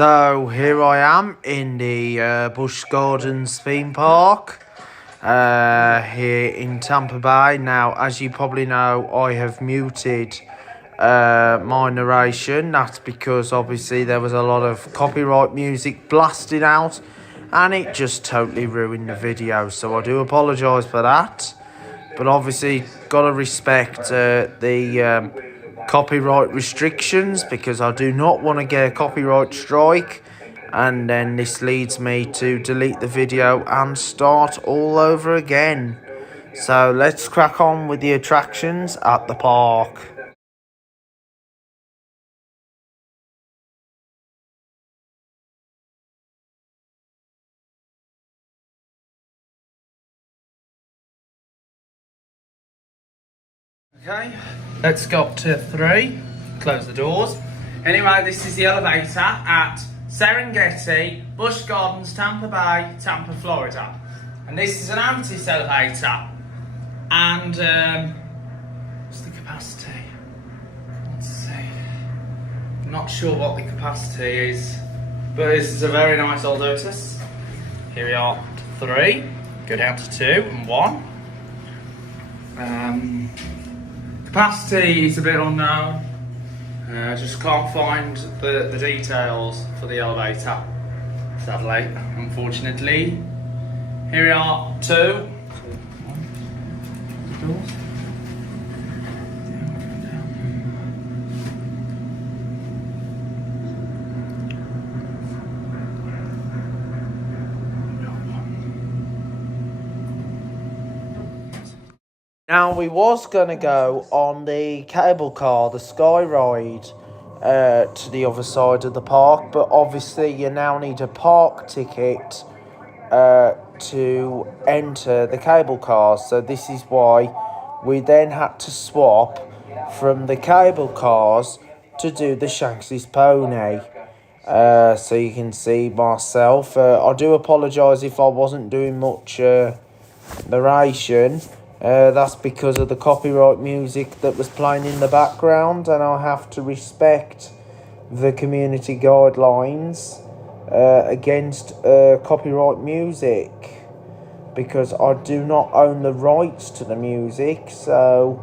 So here I am in the Busch Gardens theme park here in Tampa Bay. Now, as you probably know, I have muted my narration. That's because obviously there was a lot of copyright music blasted out and it just totally ruined the video. So I do apologise for that. But obviously, got to respect the copyright restrictions because I do not want to get a copyright strike. And then this leads me to delete the video and start all over again. So let's crack on with the attractions at the park. Okay, let's go up to 3, close the doors. Anyway, this is the elevator at Serengeti, Busch Gardens, Tampa Bay, Tampa, Florida. And this is an Otis elevator. And, what's the capacity? Let's see. I'm not sure what the capacity is, but this is a very nice old Otis. Here we are, 3, go down to 2 and 1. Capacity is a bit unknown. I just can't find the details for the elevator, sadly, unfortunately. Here we are, 2. Now, we was going to go on the cable car, the Sky Ride, to the other side of the park, but obviously you now need a park ticket to enter the cable car. So this is why we then had to swap from the cable cars to do the Shanks's Pony. So you can see myself. I do apologise if I wasn't doing much narration. That's because of the copyright music that was playing in the background, and I have to respect the community guidelines against copyright music, because I do not own the rights to the music, so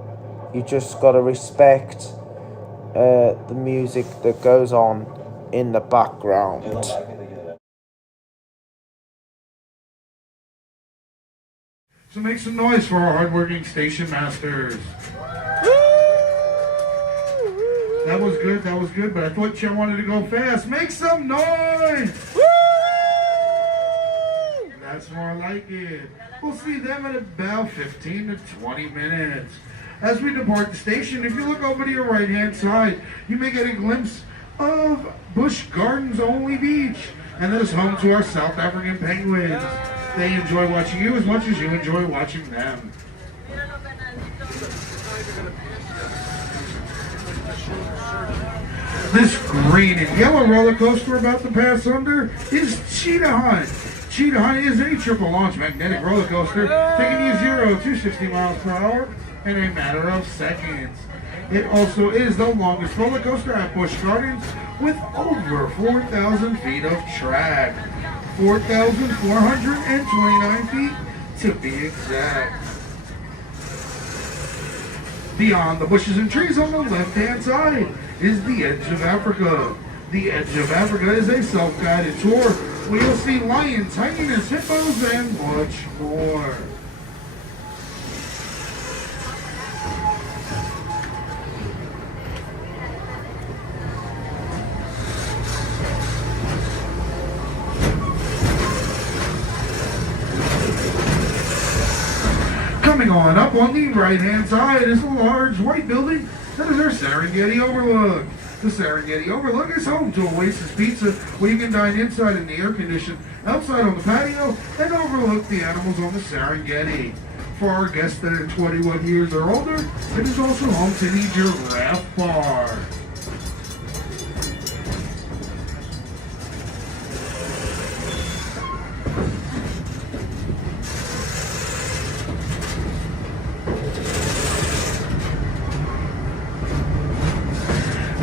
you just got to respect the music that goes on in the background. So make some noise for our hardworking station masters. That was good, but I thought you wanted to go fast. Make some noise! That's more like it. We'll see them in about 15 to 20 minutes. As we depart the station, if you look over to your right-hand side, you may get a glimpse of Busch Gardens only beach, and that is home to our South African penguins. They enjoy watching you as much as you enjoy watching them. This green and yellow roller coaster about to pass under is Cheetah Hunt. Cheetah Hunt is a triple launch magnetic roller coaster taking you 0 to 60 miles per hour in a matter of seconds. It also is the longest roller coaster at Busch Gardens with over 4,000 feet of track. 4,429 feet to be exact. Beyond the bushes and trees on the left-hand side is the Edge of Africa. The Edge of Africa is a self-guided tour where you'll see lions, hyenas, hippos, and much more. Coming on up on the right-hand side is a large white building that is our Serengeti Overlook. The Serengeti Overlook is home to Oasis Pizza, where you can dine inside in the air conditioned, outside on the patio, and overlook the animals on the Serengeti. For our guests that are 21 years or older, it is also home to the Giraffe Bar.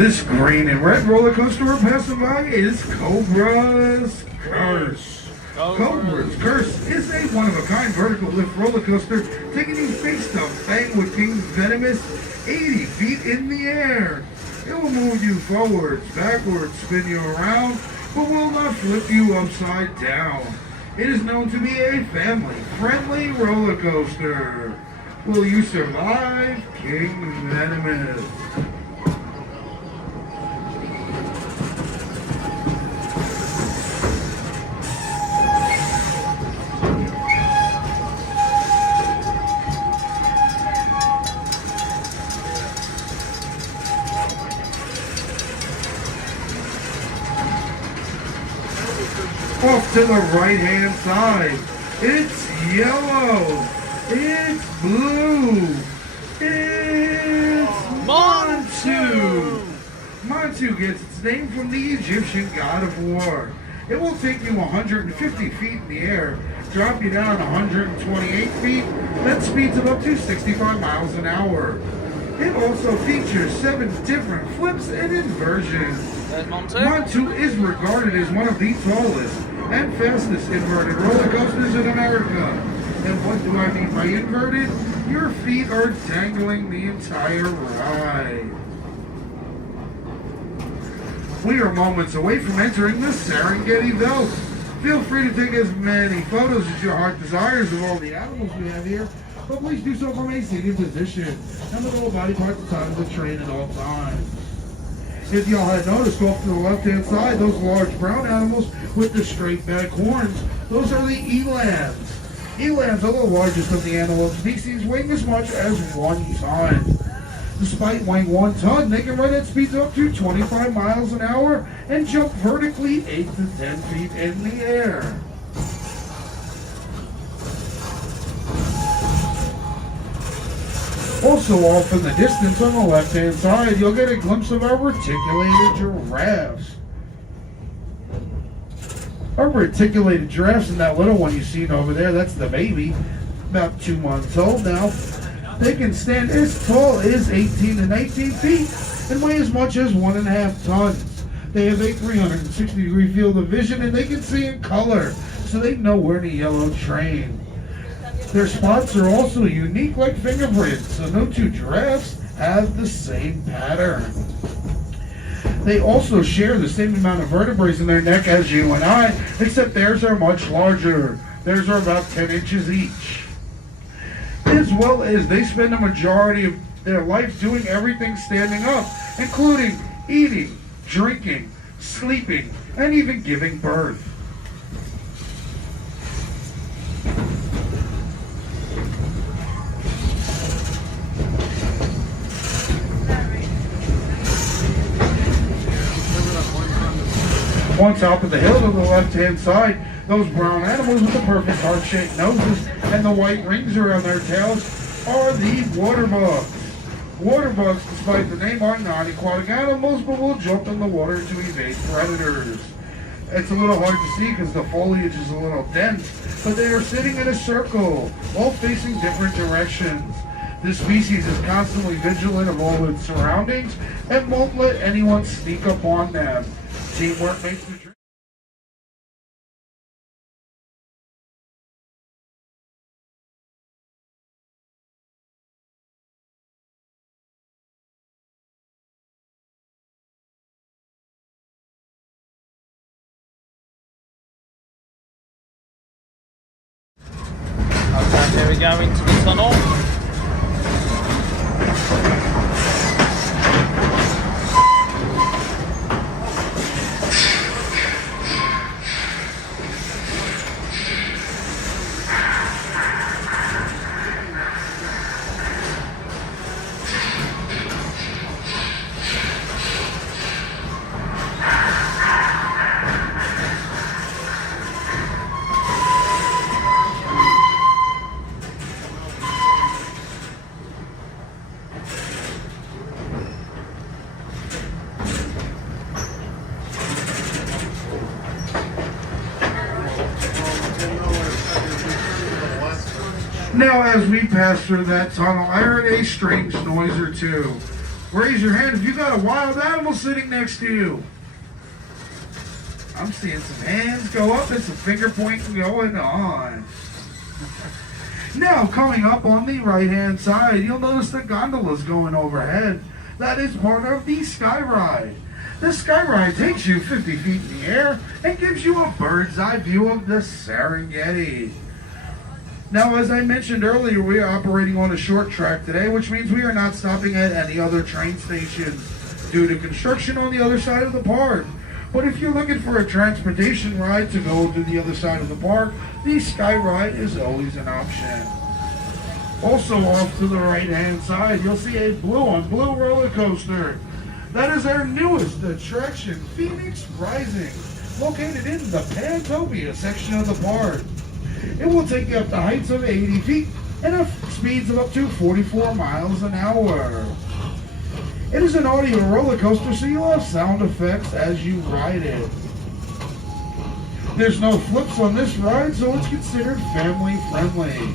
This green and red roller coaster we're passing by is Cobra's Curse. Cobra's Curse is a one-of-a-kind vertical lift roller coaster taking you face to bang with King's Venomous 80 feet in the air. It will move you forwards, backwards, spin you around, but will not flip you upside down. It is known to be a family-friendly roller coaster. Will you survive King Venomous? Off to the right-hand side, it's yellow, it's blue, it's Montu. Montu gets its name from the Egyptian god of war. It will take you 150 feet in the air, drop you down 128 feet, then speeds it up to 65 miles an hour. It also features 7 different flips and inversions. Montu is regarded as one of the tallest and fastest inverted roller coasters in America. And what do I mean by inverted? Your feet are dangling the entire ride. We are moments away from entering the Serengeti Belt. Feel free to take as many photos as your heart desires of all the animals we have here, but please do so from a seated position and with all body parts and sides of the train at all times. If y'all had noticed, off to the left-hand side, those large brown animals with the straight back horns, those are the elands. Elands are the largest of the antelope species, weighing as much as 1 ton. Despite weighing 1 ton, they can run at speeds up to 25 miles an hour and jump vertically 8 to 10 feet in the air. Also off in the distance on the left-hand side, you'll get a glimpse of our reticulated giraffes. Our reticulated giraffes and that little one you've seen over there, that's the baby, about 2 months old now. They can stand as tall as 18 and 19 feet and weigh as much as 1.5 tons. They have a 360-degree field of vision and they can see in color, so they know we're in a yellow train. Their spots are also unique like fingerprints, so no 2 giraffes have the same pattern. They also share the same amount of vertebrae in their neck as you and I, except theirs are much larger. Theirs are about 10 inches each. As well as they spend the majority of their life doing everything standing up, including eating, drinking, sleeping, and even giving birth. On top of the hill to the left-hand side, those brown animals with the perfect heart-shaped noses and the white rings around their tails are the water bugs. Water bugs, despite the name, are non-aquatic animals, but will jump in the water to evade predators. It's a little hard to see because the foliage is a little dense, but they are sitting in a circle, all facing different directions. This species is constantly vigilant of all its surroundings and won't let anyone sneak up on them. Teamwork makes the dream. Okay, here we go into the tunnel. Now, as we pass through that tunnel, I heard a strange noise or two. Raise your hand if you got a wild animal sitting next to you. I'm seeing some hands go up and some finger pointing going on. Now, coming up on the right-hand side, you'll notice the gondolas going overhead. That is part of the Sky Ride. The Sky Ride takes you 50 feet in the air and gives you a bird's eye view of the Serengeti. Now, as I mentioned earlier, we are operating on a short track today, which means we are not stopping at any other train station due to construction on the other side of the park. But if you're looking for a transportation ride to go to the other side of the park, the Sky Ride is always an option. Also off to the right-hand side, you'll see a blue-on-blue roller coaster. That is our newest attraction, Phoenix Rising, located in the Pantopia section of the park. It will take you up to heights of 80 feet and speeds of up to 44 miles an hour. It is an audio roller coaster, so you'll have sound effects as you ride it. There's no flips on this ride, so it's considered family friendly.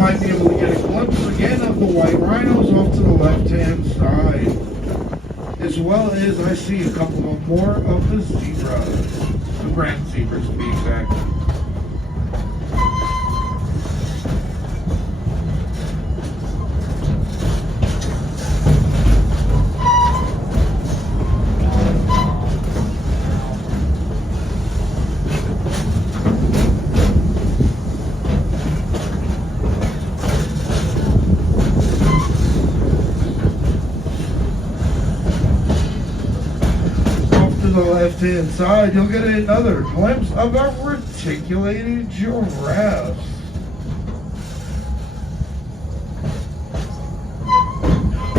Might be able to get a glimpse again of the white rhinos off to the left-hand side. As well as I see a couple of more of the zebras. The grand zebras to be exact. The left-hand side, you'll get another glimpse of our reticulated giraffes.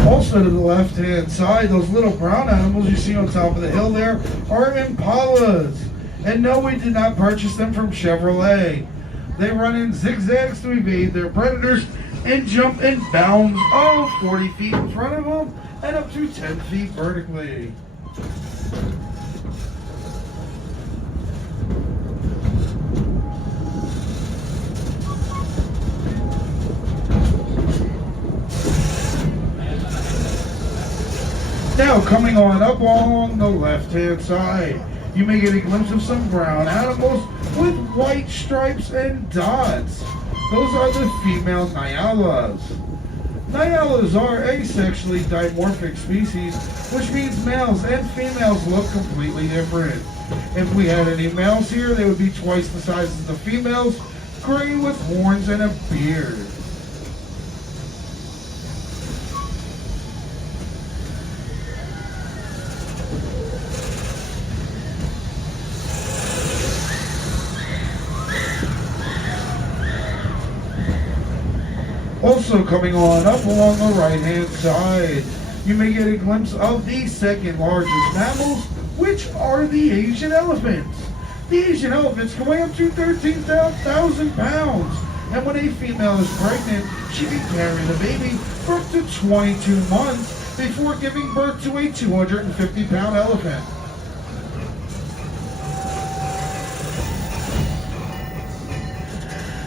Also to the left-hand side, those little brown animals you see on top of the hill there are impalas. And no, we did not purchase them from Chevrolet. They run in zigzags to evade their predators and jump in bounds of 40 feet in front of them and up to 10 feet vertically. Now, coming on up along the left-hand side, you may get a glimpse of some brown animals with white stripes and dots. Those are the female Nyalas. Nyalas are asexually dimorphic species, which means males and females look completely different. If we had any males here, they would be twice the size as the females, gray with horns and a beard. Also coming on up along the right-hand side, you may get a glimpse of the second largest mammals, which are the Asian elephants. The Asian elephants can weigh up to 13,000 pounds, and when a female is pregnant, she can carry the baby for up to 22 months before giving birth to a 250-pound elephant.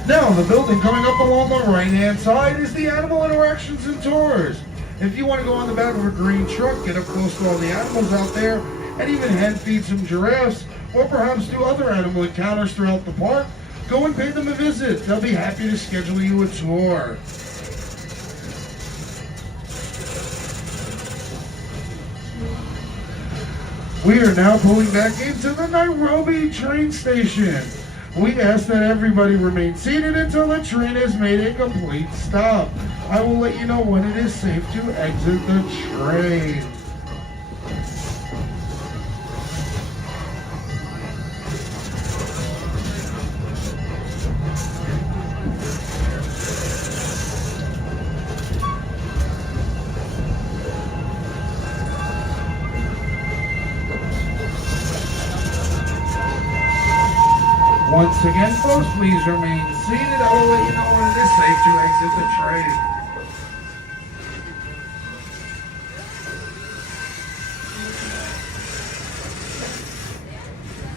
Now, the building coming up along the right-hand side is the Animal Interactions and Tours. If you want to go on the back of a green truck, get up close to all the animals out there, and even hand feed some giraffes, or perhaps do other animal encounters throughout the park, go and pay them a visit. They'll be happy to schedule you a tour. We are now pulling back into the Nairobi train station. We ask that everybody remain seated until the train has made a complete stop. I will let you know when it is safe to exit the train. Once again, folks, please remain seated. I will let you know when it is safe to exit the train.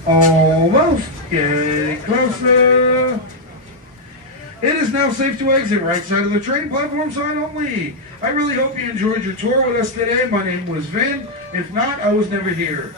Almost getting closer. It is now safe to exit. Right side of the train, platform side only. I really hope you enjoyed your tour with us today. My name was Vin. If not, I was never here.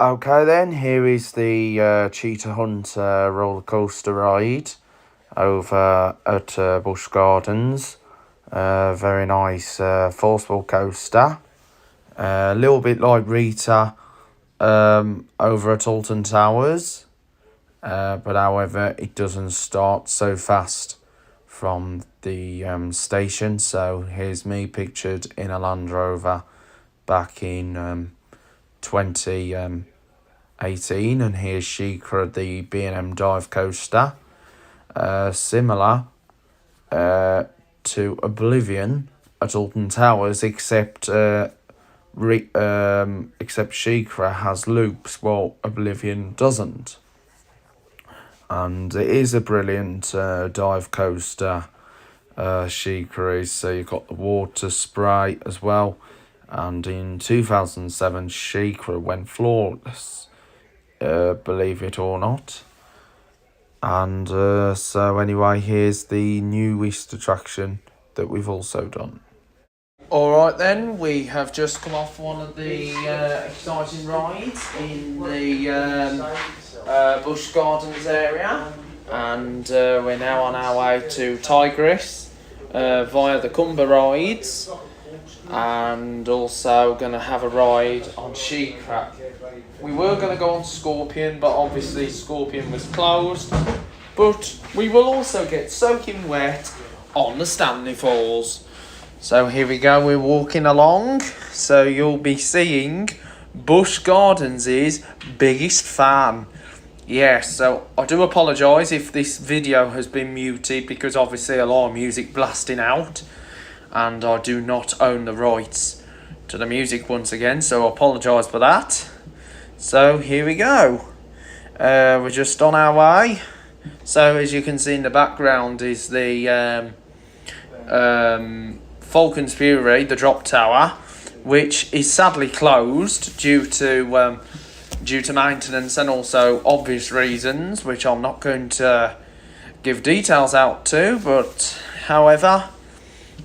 Okay then, here is the Cheetah Hunt roller coaster ride over at Busch Gardens. Very nice forceful coaster. A little bit like Rita over at Alton Towers. But however, it doesn't start so fast from the station. So here's me pictured in a Land Rover back in 2018, and here's Sheikra, the B&M dive coaster, similar to Oblivion at Alton Towers, except Sheikra has loops while Oblivion doesn't. And it is a brilliant dive coaster, Sheikra is. So you've got the water spray as well. And in 2007, Sheikra went flawless, believe it or not. And so anyway, here's the newest attraction that we've also done. Alright then, we have just come off one of the exciting rides in the Busch Gardens area, and we're now on our way to Tigris via the Cumber rides, and also going to have a ride on She-Crack. We were going to go on Scorpion, but obviously Scorpion was closed, but we will also get soaking wet on the Stanley Falls. So here we go, we're walking along, so you'll be seeing Busch Gardens' biggest fan. Yes, so I do apologise if this video has been muted, because obviously a lot of music blasting out, and I do not own the rights to the music once again, so I apologise for that. So here we go, we're just on our way. So as you can see in the background is the Falcon's Fury, the drop tower, which is sadly closed due to maintenance and also obvious reasons, which I'm not going to give details out to. But however,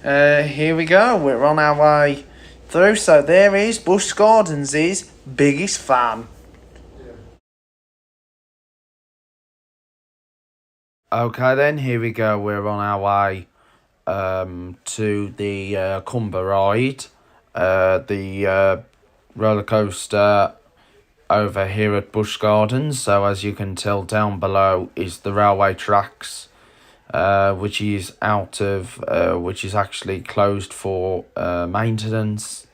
here we go, we're on our way through. So there is Busch Gardens' biggest fan. Okay then, here we go, we're on our way to the Cumber ride, the roller coaster over here at Busch Gardens. So as you can tell, down below is the railway tracks, which is which is actually closed for maintenance.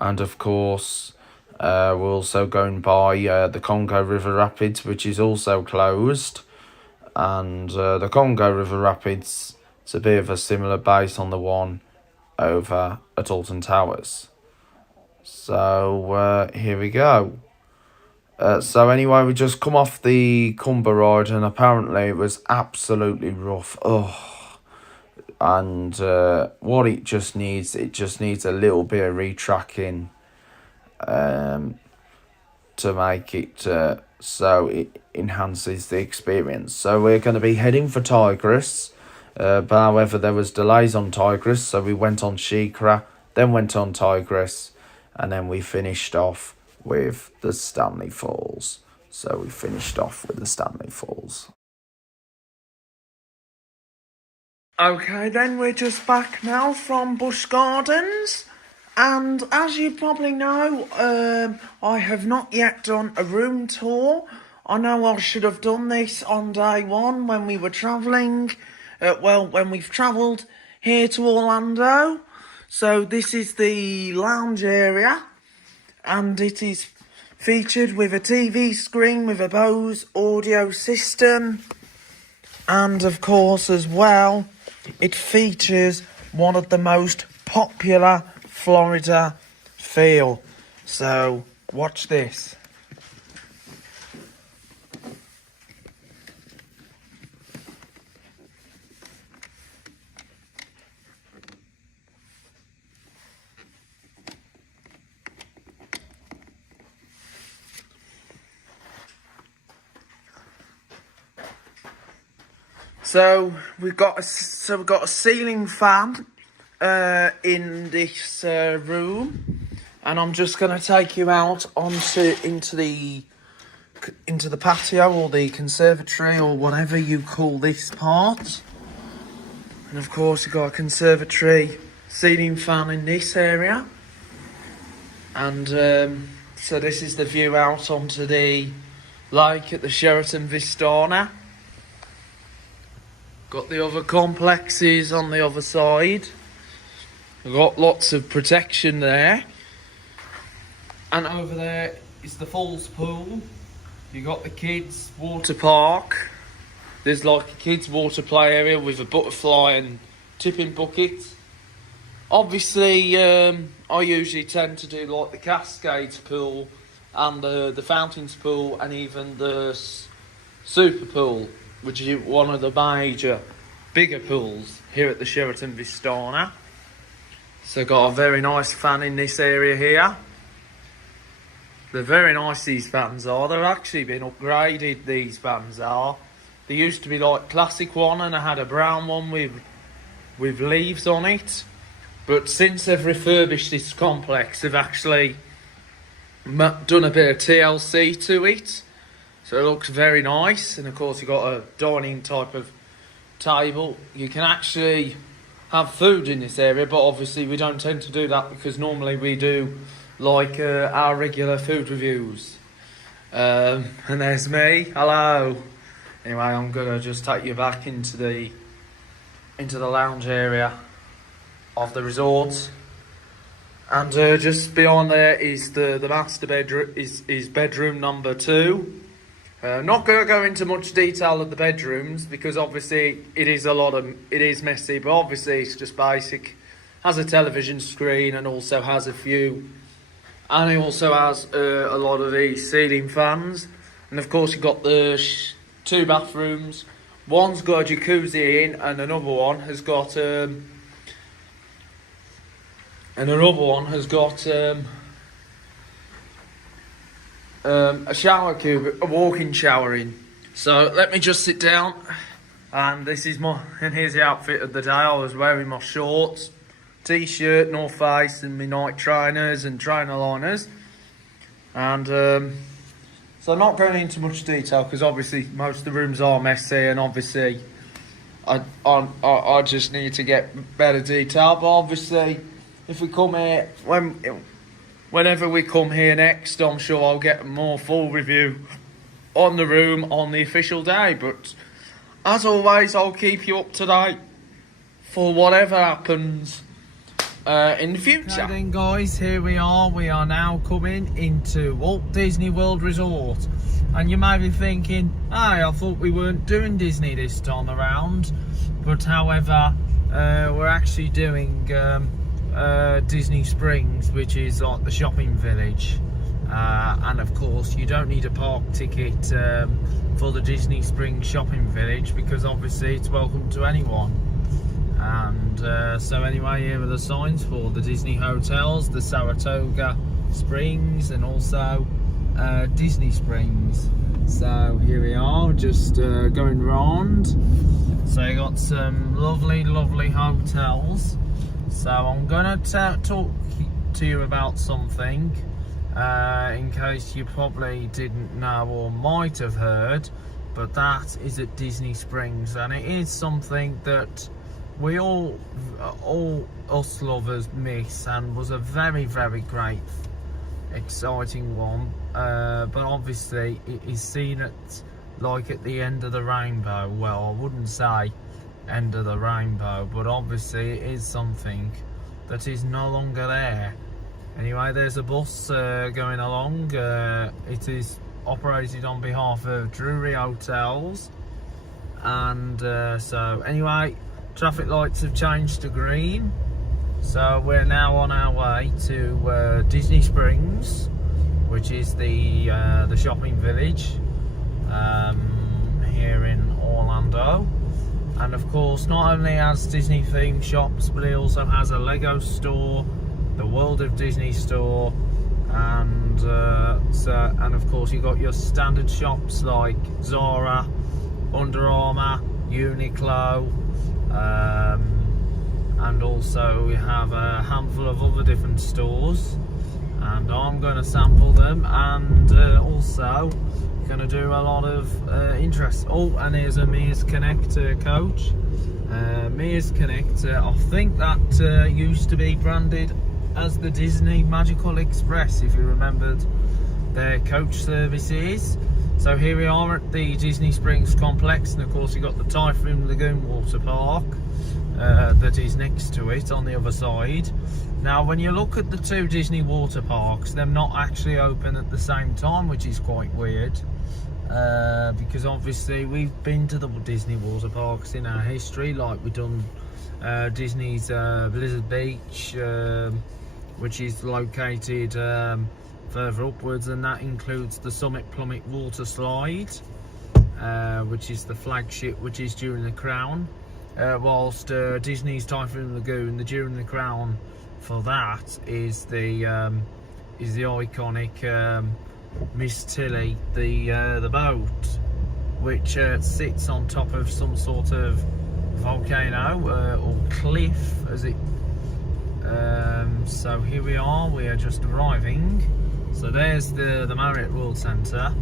And of course, we're also going by the Congo River Rapids, which is also closed. And the Congo River Rapids, it's a bit of a similar base on the one over at Alton Towers. So here we go. So anyway, we just come off the Cumber ride, and apparently it was absolutely rough. Oh, and what it just needs a little bit of retracking to make it so it enhances the experience. So we're going to be heading for Tigris, but however there was delays on Tigris, so we went on Shikra, then went on Tigris, and then we finished off with the Stanley Falls. So we finished off with the Stanley Falls. Okay, then we're just back now from Busch Gardens. And as you probably know, I have not yet done a room tour. I know I should have done this on day one when we were travelling. When we've travelled here to Orlando. So this is the lounge area. And it is featured with a TV screen with a Bose audio system. And of course as well, it features one of the most popular Florida feel. So watch this. So we've got a ceiling fan in this room, and I'm just going to take you out into the patio or the conservatory or whatever you call this part. And of course you've got a conservatory ceiling fan in this area, and so this is the view out onto the lake at the Sheraton Vistana. Got the other complexes on the other side. We've got lots of protection there. And over there is the falls pool. You got the kids' water park. There's like a kids' water play area with a butterfly and tipping buckets. Obviously, I usually tend to do like the Cascades pool and the Fountains pool and even the Super pool, which is one of the major, bigger pools here at the Sheraton Vistana. So got a very nice fan in this area here. They're very nice, these fans are. They've actually been upgraded, these fans are. They used to be like classic one, and I had a brown one with leaves on it. But since they've refurbished this complex, they've actually done a bit of TLC to it. So it looks very nice, and of course you've got a dining type of table. You can actually have food in this area, but obviously we don't tend to do that because normally we do like our regular food reviews. And there's me, hello. Anyway, I'm gonna just take you back into the lounge area of the resort. And just beyond there is the master bedroom, is bedroom number 2. Not going to go into much detail of the bedrooms because obviously it is messy, but obviously it's just basic. Has a television screen and also has and it also has a lot of these ceiling fans. And of course you've got the 2 bathrooms. One's got a jacuzzi in, and another one has got a shower cube, a walk-in shower in. So let me just sit down, and here's the outfit of the day. I was wearing my shorts, t-shirt, North Face, and my night trainers and trainer liners. And so I'm not going into much detail because obviously most of the rooms are messy, and obviously I just need to get better detail. But obviously, if we come here when whenever we come here next, I'm sure I'll get a more full review on the room on the official day. But as always, I'll keep you up to date for whatever happens in the future. Okay then guys, here we are now coming into Walt Disney World Resort, and you may be thinking, hey, I thought we weren't doing Disney this time around, but however we're actually doing Disney Springs, which is like the shopping village, and of course you don't need a park ticket for the Disney Springs shopping village, because obviously it's welcome to anyone. And so anyway, here are the signs for the Disney hotels, the Saratoga Springs and also Disney Springs. So here we are, just going round. So you got some lovely hotels. So I'm gonna talk to you about something in case you probably didn't know or might have heard, but that is at Disney Springs, and it is something that we all us lovers miss, and was a very great, exciting one, but obviously it is seen at the end of the rainbow. Well, I wouldn't say end of the rainbow, but obviously it is something that is no longer there. Anyway, there's a bus going along. It is operated on behalf of Drury Hotels, and so anyway, traffic lights have changed to green, so we're now on our way to Disney Springs, which is the shopping village here in Orlando. And of course, not only has Disney themed shops, but it also has a Lego store, the World of Disney store, and and of course you got your standard shops like Zara, Under Armour, Uniqlo, and also we have a handful of other different stores, and I'm going to sample them, and also going to do a lot of interest. Oh, and here's a Mears Connector coach. Mears Connector, I think that used to be branded as the Disney Magical Express, if you remembered their coach services. So here we are at the Disney Springs complex, and of course you've got the Typhoon Lagoon water park that is next to it on the other side. Now when you look at the two Disney water parks, they're not actually open at the same time, which is quite weird, because obviously we've been to the Disney water parks in our history, like we've done Disney's Blizzard Beach, which is located further upwards, and that includes the Summit Plummet water slide, which is the flagship, which is during the Crown, whilst Disney's Typhoon Lagoon, the during the Crown for that is the iconic Miss Tilly, the boat, which sits on top of some sort of volcano or cliff, as it. So here we are just arriving. So there's the Marriott World Centre,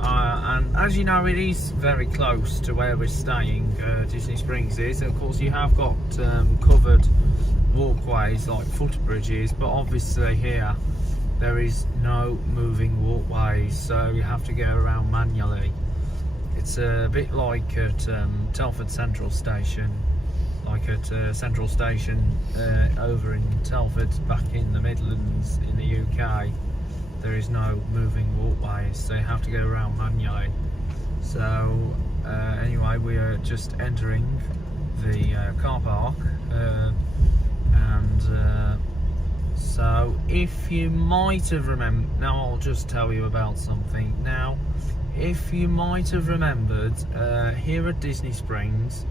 and as you know, it is very close to where we're staying. Disney Springs is, of course you have got covered walkways like footbridges, but obviously here there is no moving walkways, so you have to go around manually. It's a bit like at Telford Central Station, like at Central Station over in Telford, back in the Midlands in the UK. There is no moving walkways, so you have to go around manually. So anyway, we are just entering the car park, and so if you might have remembered, now I'll just tell you about something. Now, if you might have remembered, here at Disney Springs,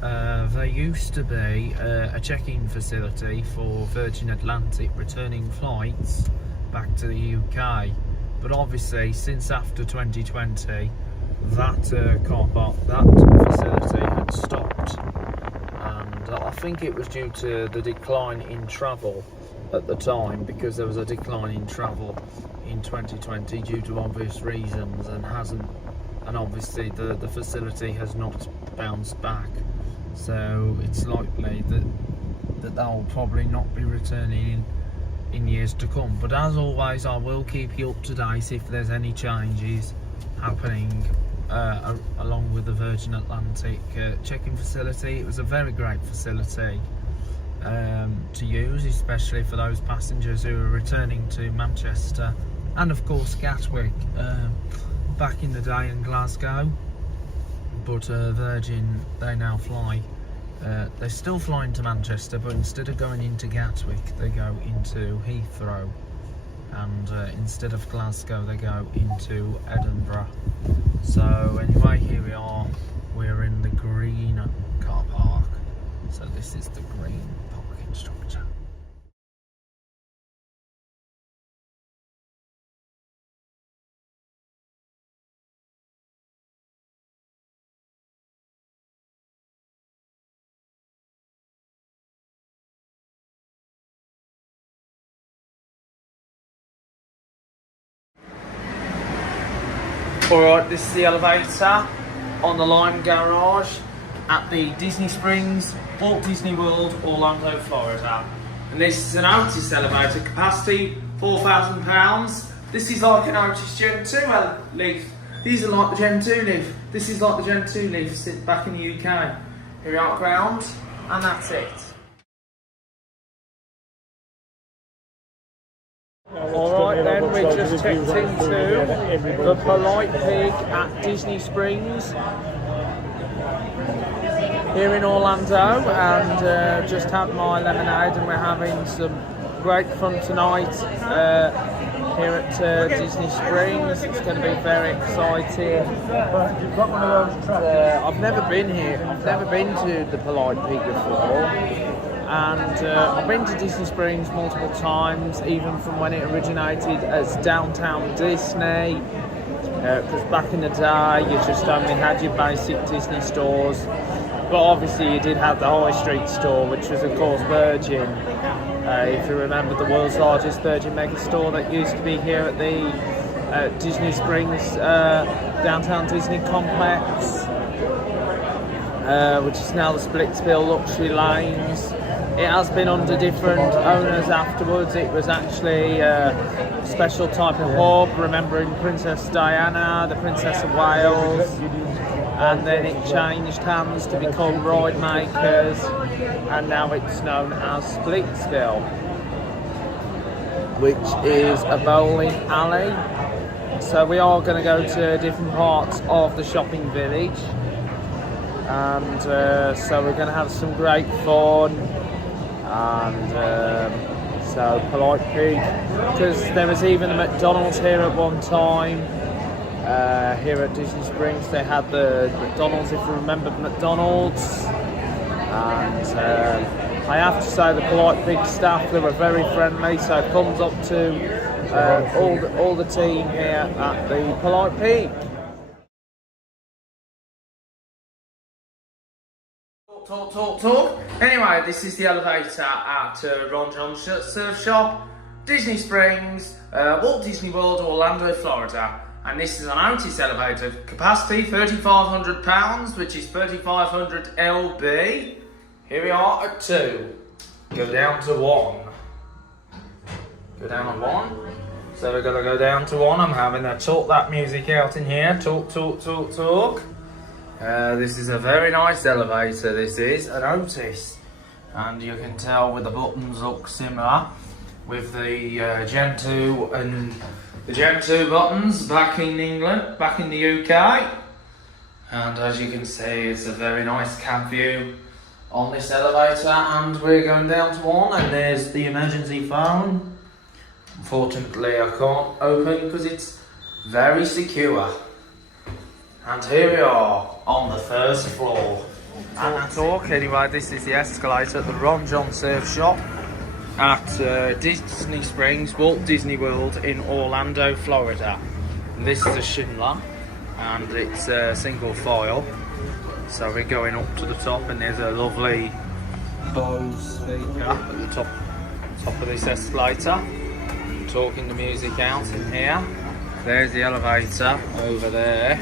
there used to be a check-in facility for Virgin Atlantic returning flights back to the UK, but obviously since after 2020 that car park, that facility had stopped, and I think it was due to the decline in travel at the time, because there was a decline in travel in 2020 due to obvious reasons, and obviously the facility has not bounced back, so it's likely that they'll probably not be returning in years to come. But as always, I will keep you up to date if there's any changes happening along with the Virgin Atlantic check-in facility. It was a very great facility to use, especially for those passengers who are returning to Manchester and of course Gatwick back in the day in Glasgow. But Virgin, they now fly, they're still flying to Manchester, but instead of going into Gatwick they go into Heathrow, and instead of Glasgow they go into Edinburgh. So anyway, here we are, we're in the green car park. So this is the green parking structure. Alright, this is the elevator on the Lime Garage at the Disney Springs, Walt Disney World, Orlando, Florida. And this is an Otis elevator, capacity £4,000. This is like an Otis Gen 2 lift. These are like the Gen 2 lift. This is like the Gen 2 lift sit back in the UK. Here we are, ground, and that's it. Alright then, we just checked into the Polite Pig at Disney Springs here in Orlando, and just had my lemonade, and we're having some great fun tonight here at Disney Springs. It's going to be very exciting. I've never been here, I've never been to the Polite Pig before. And I've been to Disney Springs multiple times, even from when it originated as Downtown Disney, because back in the day you just only had your basic Disney stores, but obviously you did have the High Street store, which was of course Virgin. If you remember, the world's largest Virgin mega store that used to be here at the Disney Springs Downtown Disney complex, which is now the Splitsville Luxury Lanes. It has been under different owners afterwards. It was actually a special type of hub, remembering Princess Diana, the Princess of Wales, and then it changed hands to become Ride Makers, and now it's known as Splitsville, which is a bowling alley. So we are going to go to different parts of the shopping village, and so we're going to have some great fun. And so Polite Pig, because there was even a McDonald's here at one time, here at Disney Springs. They had the McDonald's, if you remember McDonald's, and I have to say the Polite Pig staff, they were very friendly, so thumbs up to all the team here at the Polite Pig. Talk. Anyway, this is the elevator at Ron John's Surf Shop, Disney Springs, Walt Disney World, Orlando, Florida. And this is an Otis elevator, capacity £3,500, which is 3,500 lb. Here we are at 2. Go down to 1. Go down to 1. So we're going to go down to 1. I'm having to talk that music out in here. Talk. This is a very nice elevator. This is an Otis, and you can tell with the buttons look similar with the Gen 2 and the Gen 2 buttons back in England, back in the UK. And as you can see, it's a very nice cab view on this elevator, and we're going down to 1, and there's the emergency phone. Unfortunately I can't open because it's very secure. And here we are on the first floor. Anyway, this is the escalator at the Ron John Surf Shop at Disney Springs, Walt Disney World in Orlando, Florida. And this is a Schindler, and it's a single file. So we're going up to the top, and there's a lovely Bose speaker at the top of this escalator, talking the music out in here. There's the elevator over there.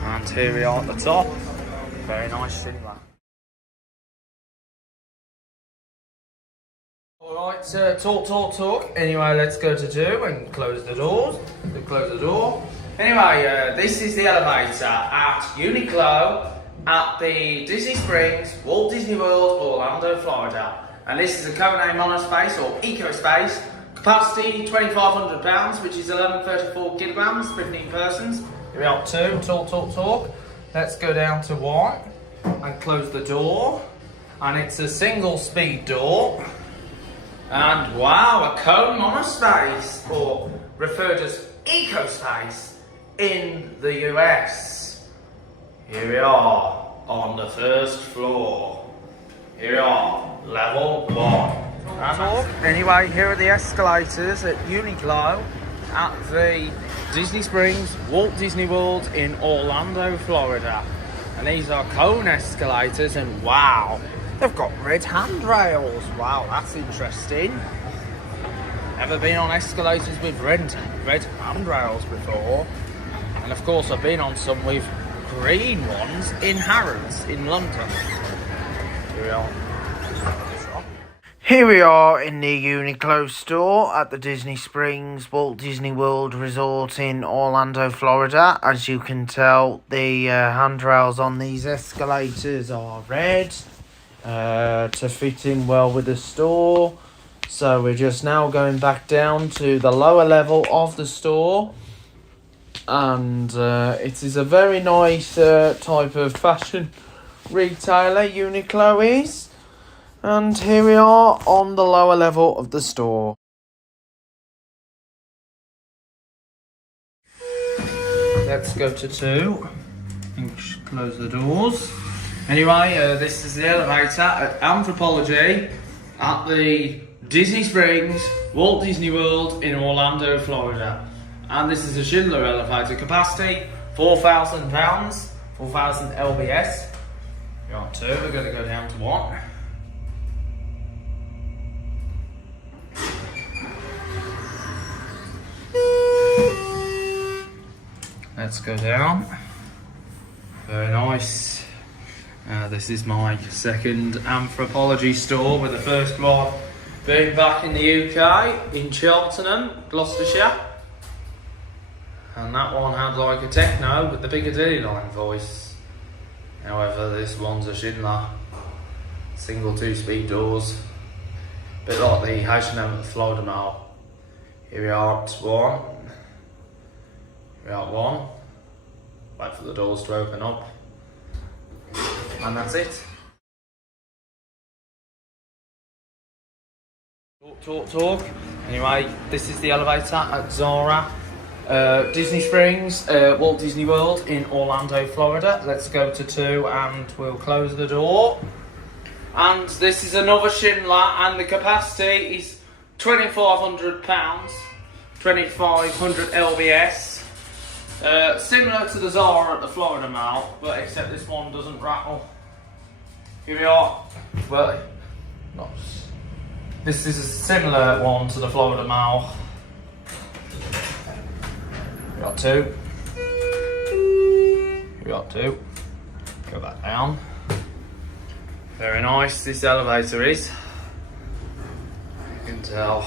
And here we are at the top. Very nice cinema. Alright, talk. Anyway, let's go to 2 and close the doors. Close the door. Anyway, this is the elevator at Uniqlo at the Disney Springs, Walt Disney World, Orlando, Florida. And this is a co-name monospace or eco space. Capacity 2,500 pounds, which is 1134 kilograms, 15 persons. Here we are, 2, talk. Let's go down to 1 and close the door. And it's a single speed door. And wow, a cone monospace, or referred as eco space in the US. Here we are on the first floor. Here we are, level 1. Anyway, here are the escalators at Uniqlo at the Disney Springs, Walt Disney World in Orlando, Florida. And these are cone escalators, and wow, they've got red handrails. Wow, that's interesting. Ever been on escalators with red handrails before? And of course, I've been on some with green ones in Harrods in London. Here we are. Here we are in the Uniqlo store at the Disney Springs Walt Disney World Resort in Orlando, Florida. As you can tell, the handrails on these escalators are red to fit in well with the store. So we're just now going back down to the lower level of the store. And it is a very nice type of fashion retailer, Uniqlo is. And here we are on the lower level of the store. Let's go to 2 and close the doors. Anyway, this is the elevator at Anthropology at the Disney Springs, Walt Disney World in Orlando, Florida. And this is a Schindler elevator. Capacity 4,000 pounds, 4,000 lbs. You're on 2, we're going to go down to 1. Let's go down. Very nice. This is my second Anthropology store, with the first one being back in the UK, in Cheltenham, Gloucestershire. And that one had like a techno with the Piccadilly line voice. However, this one's a Schindler. Single 2-speed doors. Bit like the H&M at Florida Mall. Here we are at 1. Here we are at 1. Wait for the doors to open up. And that's it. Talk. Anyway, this is the elevator at Zara, Disney Springs, Walt Disney World in Orlando, Florida. Let's go to 2 and we'll close the door. And this is another Schindler, and the capacity is 2,500 pounds, 2,500 lbs. Similar to the Zara at the Florida Mall, but except this one doesn't rattle. Here we are. Well, this is a similar one to the Florida Mall. We got 2. We got 2. Go back down. Very nice, this elevator is. You can tell.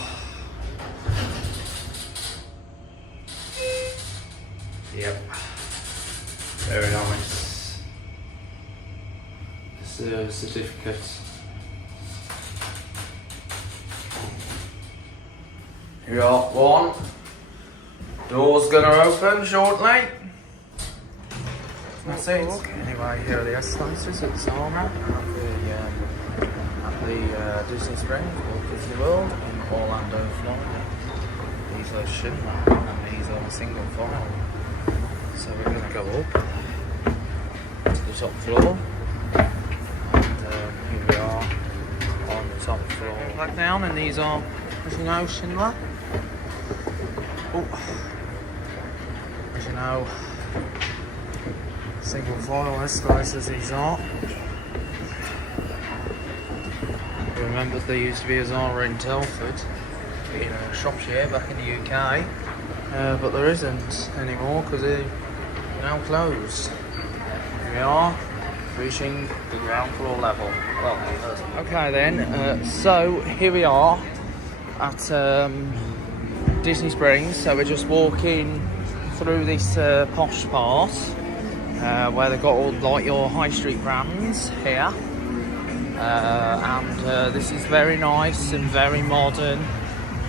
Yep. Very nice. It's a certificate. Here we are, 1. Door's gonna open shortly. That's it. Anyway, here are the escalators at Zara at the Disney Springs, Walt Disney World in Orlando, Florida. These are Schindler and these are single file. So we're going to go up to the top floor, and here we are on the top floor. Back down, and these are, as you know, Schindler. As you know, single file escalators these are. Remember, there used to be a Zara in Telford, in Shropshire back in the UK, but there isn't anymore because they're now closed. Here we are, reaching the ground floor level. Well, okay then, so here we are at Disney Springs. So we're just walking through this posh part where they've got all like your high street brands here. And this is very nice and very modern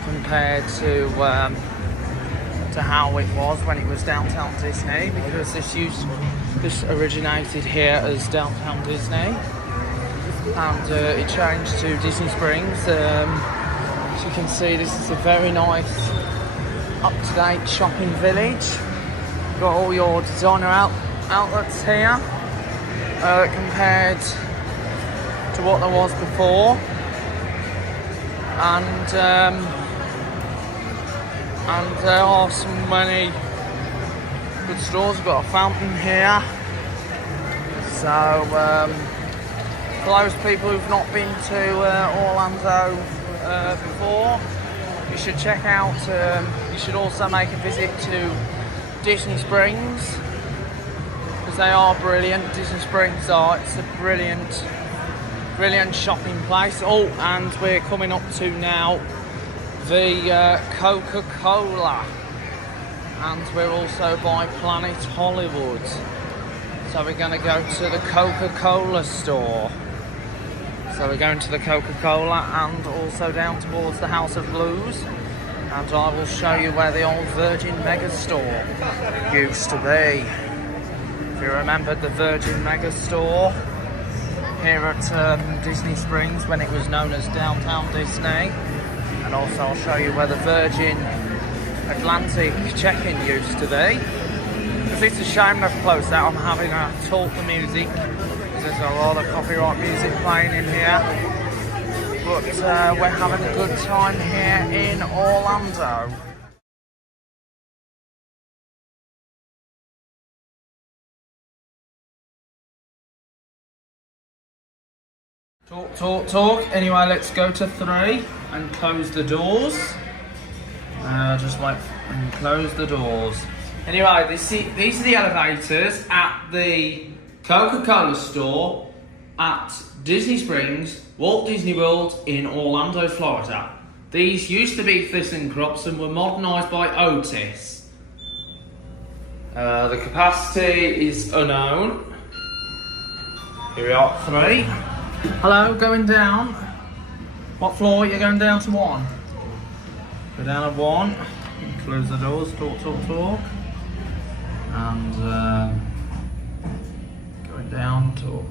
compared to how it was when it was Downtown Disney, because this originated here as Downtown Disney, and it changed to Disney Springs. As you can see, this is a very nice, up-to-date shopping village. Got all your designer outlets here compared to what there was before, and there are many good stores. We've got a fountain here, so for those people who've not been to Orlando before, you should check out. You should also make a visit to Disney Springs, because they are brilliant. Disney Springs it's a brilliant shopping place. Oh, and we're coming up to now the Coca-Cola, and we're also by Planet Hollywood, so we're going to go to the Coca-Cola store. So we're going to the Coca-Cola and also down towards the House of Blues, and I will show you where the old Virgin Megastore used to be. If you remember the Virgin Megastore here at Disney Springs when it was known as Downtown Disney. And also I'll show you where the Virgin Atlantic check-in used to be. Because it's a shame they've closed that. I'm having to talk the music, because there's a lot of copyright music playing in here. But we're having a good time here in Orlando. Talk. Anyway, let's go to 3 and close the doors. Just like and close the doors. Anyway, these are the elevators at the Coca-Cola store at Disney Springs, Walt Disney World in Orlando, Florida. These used to be ThyssenKrupp and were modernised by Otis. The capacity is unknown. Here we are, 3. Hello, going down. What floor? You're going down to 1. Go down at 1. Close the doors. Talk. And going down. Talk.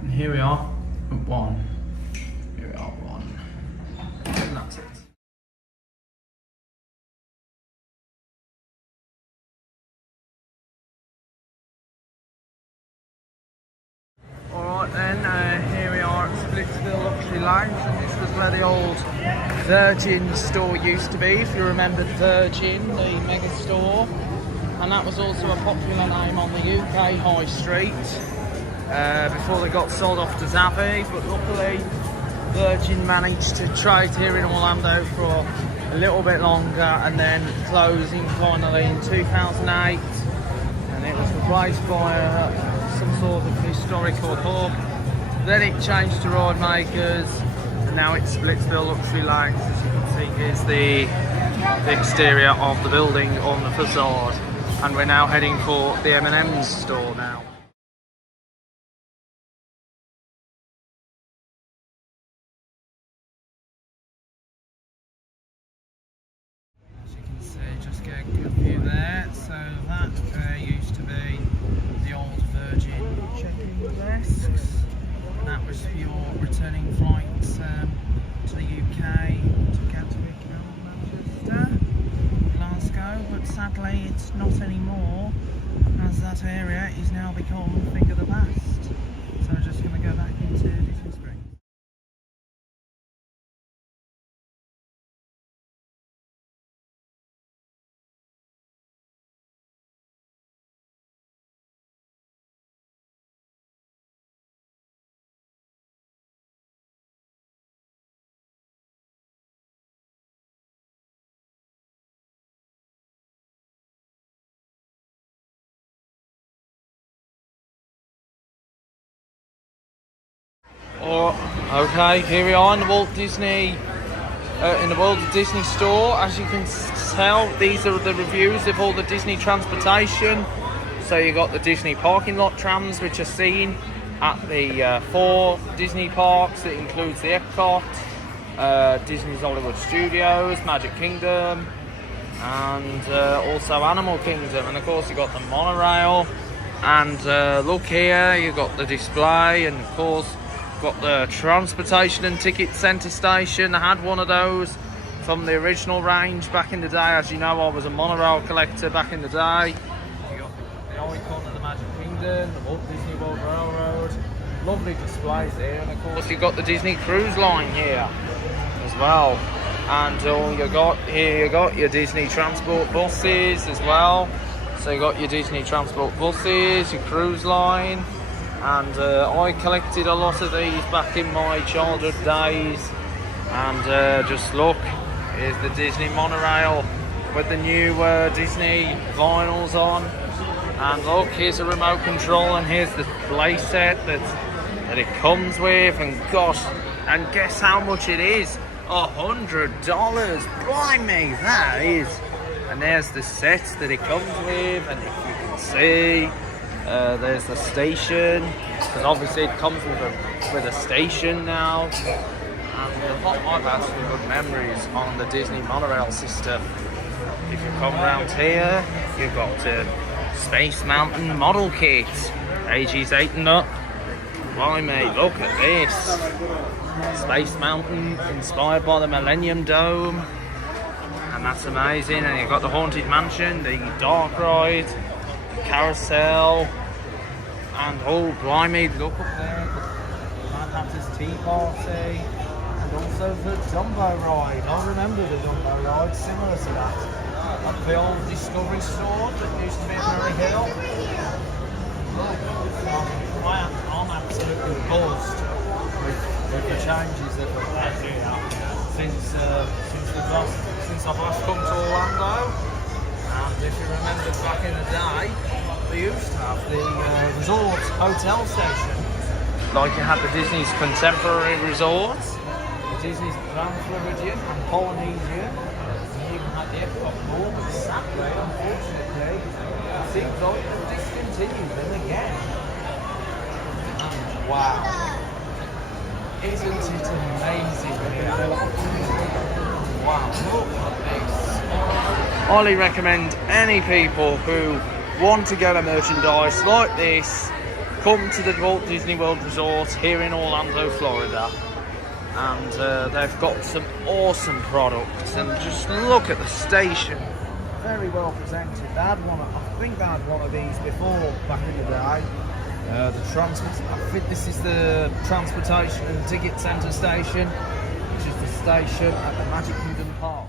And here we are at 1. Here we are at 1. And that's it. Alright then, here we are at Splitsville Luxury Lounge, and this was where the old Virgin store used to be, if you remembered Virgin, the mega store. And that was also a popular name on the UK High Street before they got sold off to Zavvi, but luckily Virgin managed to trade here in Orlando for a little bit longer, and then closing finally in 2008, and it was replaced by some sort of historical hub. Then it changed to Ride Makers, and now it's Splitsville Luxury Lounge. As you can see, here's the exterior of the building on the facade, and we're now heading for the M&M's store now. As you can see, just get a good view there. So that used to be the old Virgin check-in desks, and that was for your returning flights to the UK, to Gatwick and Manchester, Glasgow, but sadly it's not anymore, as that area is now become a thing of the past. So we're just going to go back into Disney Springs. Okay, here we are in the Walt Disney, in the Walt Disney store. As you can tell, these are the reviews of all the Disney transportation. So you got the Disney parking lot trams, which are seen at the 4 Disney parks. It includes the Epcot, Disney's Hollywood Studios, Magic Kingdom, and also Animal Kingdom. And of course you got the monorail. And look here, you got the display, and of course got the transportation and ticket centre station. I had one of those from the original range back in the day. As you know, I was a monorail collector back in the day. You got the icon of the Magic Kingdom, the Walt Disney World Railroad. Lovely displays there, and of course you've got the Disney Cruise Line here as well. And you got here, you got your Disney transport buses as well. So you got your Disney transport buses, your cruise line, and I collected a lot of these back in my childhood days. And just look, here's the Disney monorail with the new Disney vinyls on. And look, here's a remote control, and here's the play set that it comes with. And gosh, and guess how much it is? $100. Blimey, that is. And there's the sets that it comes with, and if you can see, there's the station, because obviously it comes with a station now. And I've had some good memories on the Disney monorail system. If you come around here, you've got Space Mountain model kit, ages 8 and up. Blimey, look at this. Space Mountain, inspired by the Millennium Dome. And that's amazing. And you've got the Haunted Mansion, the Dark Ride, the Carousel, and oh blimey, look up there, the Mad Hatter's Tea Party, and also the Dumbo Ride. I remember the Dumbo Ride, similar to that, at the old Discovery store that used to be at Murray Hill. I'm absolutely buzzed with the changes that have had here since I've last come to Orlando. And if you remember back in the day, they used to have the resort hotel station. Like you had the Disney's Contemporary Resorts, the Disney's Grand Floridian and Polynesian. And you even had the Epcot Mall, but sadly, unfortunately, it seems like they've discontinued them again. And wow, isn't it amazing here? Wow, look at this. Highly recommend any people who want to get a merchandise like this, come to the Walt Disney World Resort here in Orlando, Florida. And they've got some awesome products, and just look at the station. Very well presented. They had one, I think they had one of these before back in the day. I think this is the Transportation and Ticket Centre station, which is the station at the Magic Kingdom Park.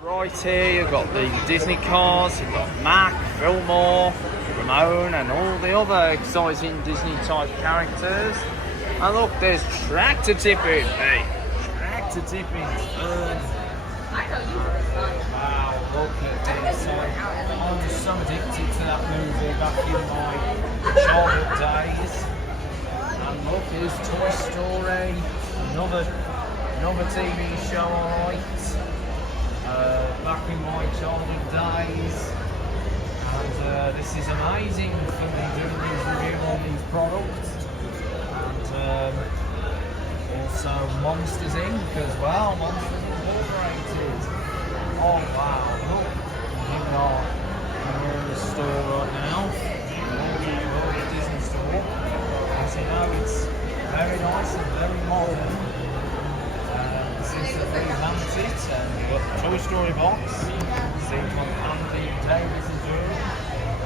Right here you've got the Disney cars, you've got Mac, Fillmore, Ramon and all the other exciting Disney type characters. And look, there's tractor tipping, hey, tractor tipping. Wow, look at this. I'm just so addicted to that movie back in my childhood days. And look, here's Toy Story, another Another TV show, alright. Back in my childhood days. And this is amazing for me doing these review on these products. And also Monsters Inc. as well. Monsters Incorporated. Oh wow, look. We're in the store right now. The Disney store. As you know, it's very nice and very modern. This is the Blue Lancet, and you've got the Toy Story box. Seen from Andy Davis' room.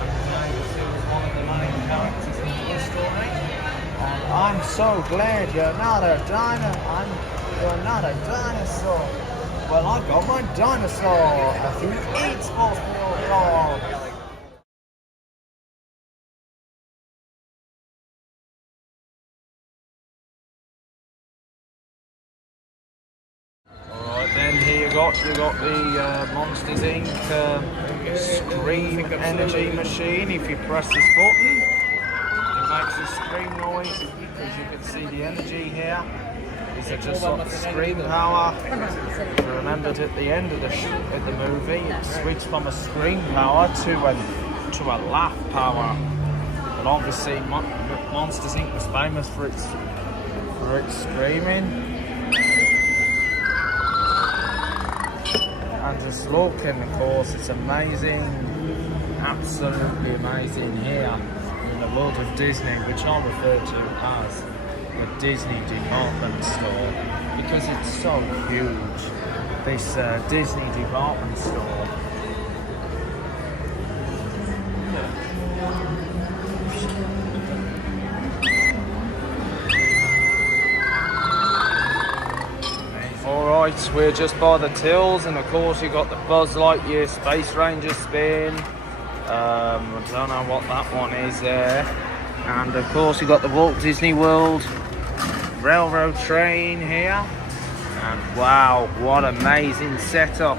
And Davis is one of the main characters in Toy Story. And I'm so glad you're not a dinosaur. Well, I've got my dinosaur. He eats most of your dog. Alright then, here you got the Monsters Inc. Scream energy machine. If you press this button, it makes a scream noise. As you can see the energy here. These are just like scream power. Remember at the end of the movie, it switched from a scream power to a laugh power. But obviously, Monsters Inc. was famous for its screaming. And just look, and of course, it's amazing, absolutely amazing here in the world of Disney, which I refer to as a Disney department store, because it's so huge, this Disney department store. Alright, we're just by the tills, and of course you got the Buzz Lightyear Space Ranger spin. I don't know what that one is there. And of course you got the Walt Disney World railroad train here, and wow, what amazing setup.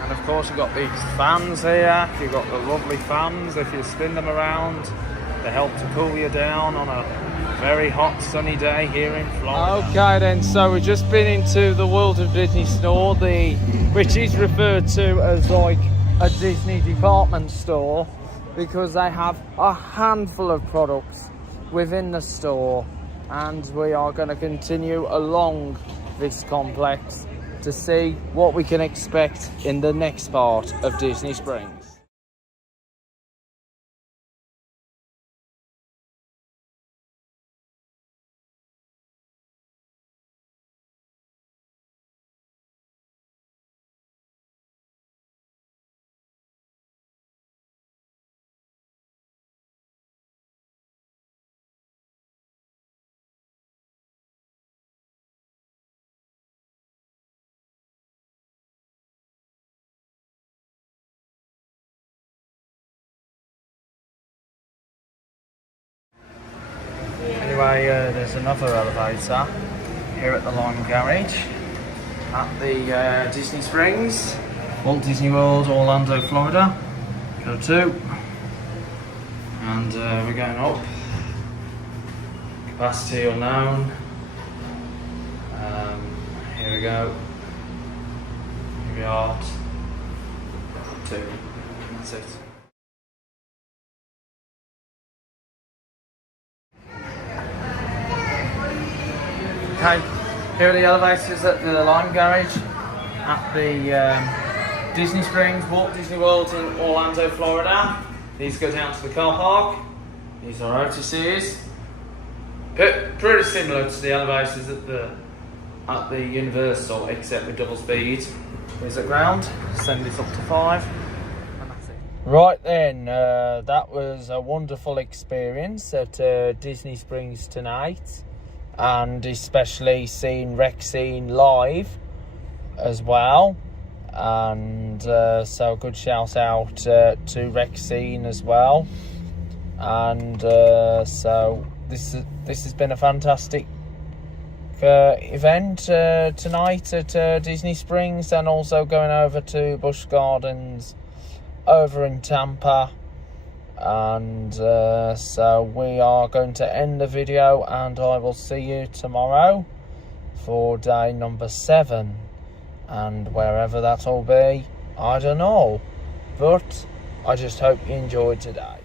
And of course you've got these fans here. You've got the lovely fans. If you spin them around, they help to cool you down on a very hot sunny day here in Florida. Okay then, so we've just been into the World of Disney store, which is referred to as like a Disney department store, because they have a handful of products within the store. And we are going to continue along this complex to see what we can expect in the next part of Disney Springs. Anyway, there's another elevator here at the Lime Garage at the Disney Springs, Walt Disney World, Orlando, Florida. Go to, and we're going up. Capacity unknown. Here we go. Here we are. 2. That's it. Okay, here are the elevators at the Lime Garage at the Disney Springs, Walt Disney World in Orlando, Florida. These go down to the car park. These are Otis's. Pretty similar to the elevators at the Universal, except with double speed. Here's the ground. Send this up to 5. And that's it. Right then, that was a wonderful experience at Disney Springs tonight. And especially seeing Rexine live as well, and so good shout out to Rexine as well. And so this has been a fantastic event tonight at Disney Springs, and also going over to Busch Gardens over in Tampa. And so we are going to end the video, and I will see you tomorrow for day number 7, and wherever that'll be, I don't know, but I just hope you enjoyed today.